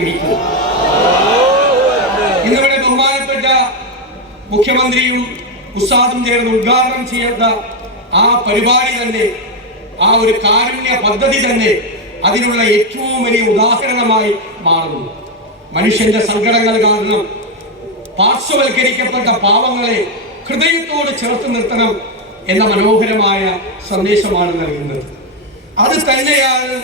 ആഗ്രഹിക്കുന്നു. ഇന്നിവിടെ ബഹുമാനപ്പെട്ട മുഖ്യമന്ത്രിയും ഉസ്താദും ചേർന്ന് ഉദ്ഘാടനം ചെയ്ത ആ പരിപാടി തന്നെ, ആ ഒരു കാരുണ്യ പദ്ധതി തന്നെ അതിനുള്ള ഏറ്റവും വലിയ ഉദാഹരണമായി മാറുന്നു. മനുഷ്യന്റെ സങ്കടങ്ങൾ കാരണം പാർശ്വവൽക്കരിക്കപ്പെട്ട പാവങ്ങളെ ഹൃദയത്തോട് ചേർത്ത് നിർത്തണം എന്ന മനോഹരമായ സന്ദേശമാണ് നൽകുന്നത്. അത് തന്നെയാണ്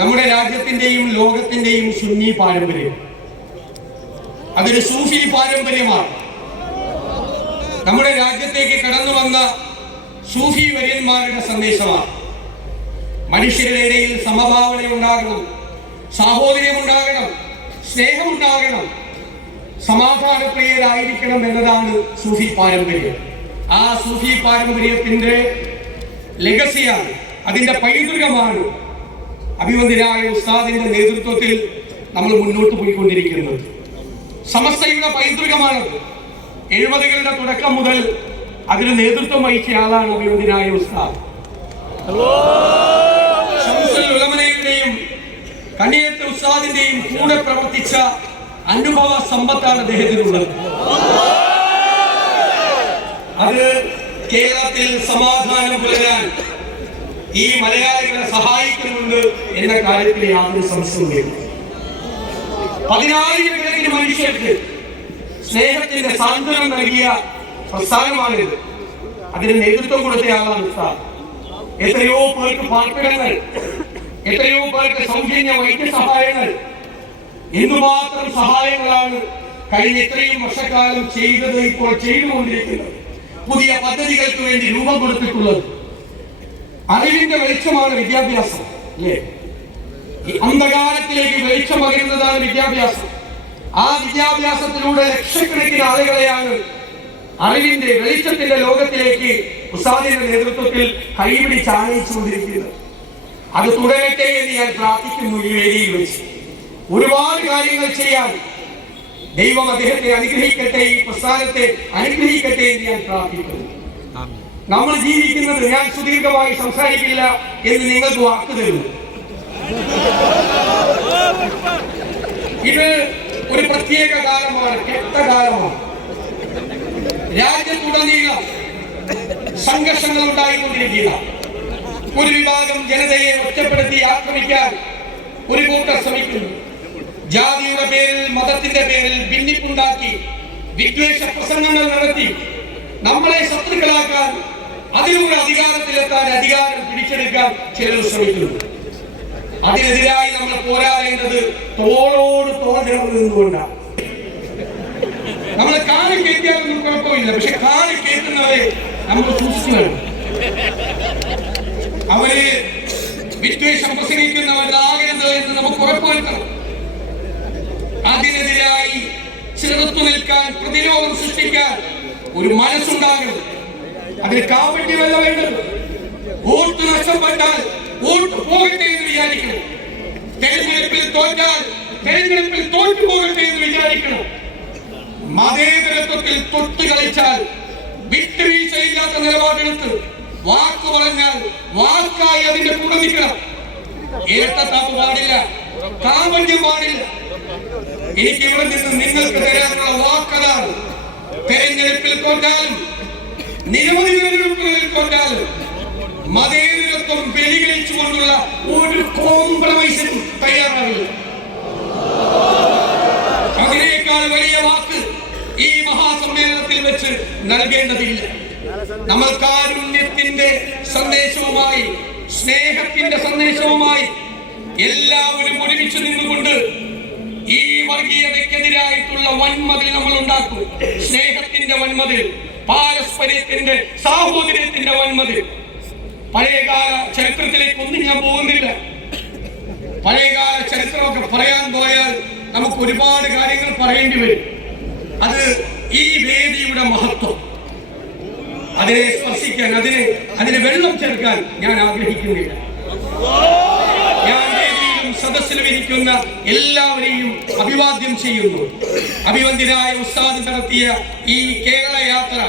നമ്മുടെ രാജ്യത്തിന്റെയും ലോകത്തിന്റെയും സുന്നി പാരമ്പര്യം. അതൊരു സൂഫി പാരമ്പര്യമാണ്. നമ്മുടെ രാജ്യത്തേക്ക് കടന്നു വന്ന സൂഫി വര്യന്മാരുടെ സന്ദേശമാണ്. മനുഷ്യരുടെ ഇടയിൽ സമഭാവന ഉണ്ടാകണം, സാഹോദര്യം ഉണ്ടാകണം, സ്നേഹമുണ്ടാകണം, സമാധാനപ്രിയരായിരിക്കണം എന്നതാണ് സൂഫി പാരമ്പര്യം. ആ സൂഫി പാരമ്പര്യത്തിന്റെ ലെഗസിയാണ്, അതിന്റെ പൈതൃകമാണ് അഭിവന്ദ്യനായ ഉസ്താദിന്റെ നേതൃത്വത്തിൽ നമ്മൾ മുന്നോട്ട് പോയിക്കൊണ്ടിരിക്കുന്നത്. സമസ്തയുടെ പൈതൃകമാണത്. 70കളുടെ തുടക്കം മുതൽ അതിന് നേതൃത്വം വഹിച്ച ആളാണ് അഭിവന്ദ്യനായ ഉസ്താദ്. ശംസുൽ ഉലമയുടെയും കണ്ണിയത്ത് ഉസ്താദിന്റെയും കൂടെ പ്രവർത്തിച്ച അനുഭവ സമ്പത്താണ് അദ്ദേഹത്തിനുള്ളത്. അത് കേരളത്തിൽ സമാധാനം പുലരാൻ ഈ മലയാളികളെ സഹായിക്കുന്നുണ്ട് എന്ന കാര്യത്തിൽ യാതൊരു സംശയവുമില്ല. 10,000 മനുഷ്യർക്ക് സ്നേഹത്തിന്റെ സാന്ത്വനം നൽകിയ പ്രസ്ഥാനമാണിത്. അതിന് നേതൃത്വം കൊടുത്തയാളാണ് ഉസ്താദ്. എത്രയോ പേർക്ക് പാർപ്പിടങ്ങൾ, എത്രയോ പേർക്ക് സൗജന്യ വൈദ്യസഹായങ്ങൾ, എന്തുമാത്രം സഹായങ്ങളാണ് കഴിഞ്ഞ ഇത്രയും വർഷക്കാലം ചെയ്തത്, ഇപ്പോൾ ചെയ്തുകൊണ്ടിരിക്കുന്നത്. പുതിയ പദ്ധതികൾക്ക് വേണ്ടി രൂപം കൊടുത്തിട്ടുള്ളത്. അറിവിന്റെ വെളിച്ചമാണ് വിദ്യാഭ്യാസം, അല്ലേ? ഈ അന്ധകാരത്തിലേക്ക് വെളിച്ചം പകരുന്നതാണ് വിദ്യാഭ്യാസം. ആ വിദ്യാഭ്യാസത്തിലൂടെ ലക്ഷക്കണക്കിന് ആളുകളെയാണ് അറിവിന്റെ വെളിച്ചത്തിന്റെ ലോകത്തിലേക്ക് ഉസ്താദിന്റെ നേതൃത്വത്തിൽ കൈപിടിച്ച് ആനയിച്ചുകൊണ്ടിരിക്കുന്നത്. അത് തുടരട്ടെ എന്ന് ഞാൻ പ്രാർത്ഥിക്കുന്നു. ഈ വേദിയിൽ വെച്ച് ഒരുപാട് കാര്യങ്ങൾ ചെയ്യാൻ ദൈവം അദ്ദേഹത്തെ അനുഗ്രഹിക്കട്ടെ, ഈ പ്രസ്ഥാനത്തെ അനുഗ്രഹിക്കട്ടെ എന്ന് ഞാൻ പ്രാർത്ഥിക്കുന്നു. നമ്മൾ ജീവിക്കുന്നത്, ഞാൻ സുദീർഘമായി സംസാരിക്കില്ല എന്ന് നിങ്ങൾക്ക് വാക്ക് തരുന്നു. ഇത് ഒരു പ്രത്യേക കാലമാണ്, കെട്ട കാലമാണ്. രാജ്യത്തുടനീളം സംഘർഷങ്ങൾ ഉണ്ടായിക്കൊണ്ടിരിക്കുക. ഒരു വിഭാഗം ജനതയെ ഒറ്റപ്പെടുത്തി ആക്രമിക്കാൻ ഒരു കൂട്ടർ ശ്രമിക്കുന്നു. ജാതിയുടെ പേരിൽ, മതത്തിന്റെ പേരിൽ ഭിന്നിപ്പുണ്ടാക്കി വിദ്വേഷ പ്രസംഗങ്ങൾ നടത്തി നമ്മളെ ശത്രുക്കളാക്കാൻ, അതിലൂടെ അധികാരത്തിലെത്താൻ, അധികാരം പിടിച്ചെടുക്കാൻ ചിലർ ശ്രമിക്കുന്നു. അതിനെതിരായി നമ്മൾ പോരാടേണ്ടത് തോളോട് തോൾ ചേർന്ന് നിന്നുകൊണ്ടാണ്. നമ്മളെ കാല് കയറ്റിയാലൊന്നും കുഴപ്പമില്ല, പക്ഷെ കാല് കയറ്റുന്നവരെ നമ്മൾ സൂക്ഷിച്ചു വേണം. അവര് വിദ്വേഷം പ്രസംഗിക്കുന്നവരാകരുത് എന്ന് നമുക്ക് ഉറപ്പുവരുത്തണം. അതിനെതിരായി ചെറുത്തു നിൽക്കാൻ, പ്രതിരോധം സൃഷ്ടിക്കാൻ ഒരു മനസ്സുണ്ടാകണം. അതിന് കാപട്യമല്ല വേണ്ടത്. വോട്ട് നഷ്ടപ്പെട്ടാൽ വോട്ട് പോകട്ടെ എന്ന് വിചാരിക്കണം. തെരഞ്ഞെടുപ്പിൽ തോറ്റാൽ തെരഞ്ഞെടുപ്പിൽ തോറ്റു പോകട്ടെ എന്ന് വിചാരിക്കണം. മതേതരത്വത്തിൽ തൊട്ട് കളിച്ചാൽ, വിട്ടുവീഴ്ചയില്ലാത്ത നിലപാടെടുത്ത് വാക്ക് പറഞ്ഞാൽ വാക്കായി അതിന്റെ കൂടെ നിൽക്കണം. ഇരട്ടത്താപ്പ് പാടില്ല, കാപട്യം പാടില്ല. എനിക്ക് ഇവിടെ നിന്ന് നിങ്ങൾക്ക് തരാനുള്ള വാക്കതാണ്, തെരഞ്ഞെടുപ്പിൽ തോറ്റാലും നിരവധി തെരഞ്ഞെടുപ്പുകളിൽ തോറ്റാലും മതേതരത്വം ബലികഴിച്ചുകൊണ്ടുള്ള ഒരു കോംപ്രമൈസിനും തയ്യാറാവില്ല. അതിനേക്കാൾ വലിയ വാക്ക് ഈ മഹാസമ്മേളനത്തിൽ വെച്ച് നൽകേണ്ടതില്ല. നമ്മൾ കാരുണ്യത്തിന്റെ സന്ദേശവുമായി, സ്നേഹത്തിന്റെ സന്ദേശവുമായി എല്ലാവരും ഒരുമിച്ച് നിന്നുകൊണ്ട് ഈ വർഗീയതയ്ക്കെതിരായിട്ടുള്ള വൻമതിൽ നമ്മൾ ഉണ്ടാക്കും. സ്നേഹത്തിന്റെ വൻമതിൽ, പാരസ്പര്യത്തിന്റെ, സാഹോദര്യത്തിന്റെ വൻമതിൽ. പഴയകാല ചരിത്രത്തിലേക്കൊന്നും ഞാൻ പോകുന്നില്ല. പഴയകാല ചരിത്രമൊക്കെ പറയാൻ പോയാൽ നമുക്ക് ഒരുപാട് കാര്യങ്ങൾ പറയേണ്ടി വരും. അത് ഈ വേദിയുടെ മഹത്വം, അതിനെ സ്പർശിക്കാൻ, അതിനെ വെള്ളം ചേർക്കാൻ ഞാൻ ആഗ്രഹിക്കുന്നില്ല. ഞാൻ വേദിയിലും സദസ്സിലും ഇരിക്കുന്ന എല്ലാവരെയും അഭിവാദ്യം ചെയ്യുന്നു. അഭിവന്ദ്യനായ ഉസ്താദ് നടത്തിയ ഈ കേരള യാത്ര,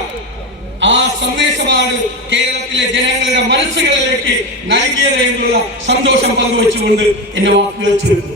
ആ സന്ദേശമാണ് കേരളത്തിലെ ജനങ്ങളുടെ മനസ്സുകളിലേക്ക് നൽകിയത് എന്നുള്ള സന്തോഷം പങ്കുവെച്ചുകൊണ്ട് എന്റെ വാക്കുകൾ ചേർക്കുന്നു.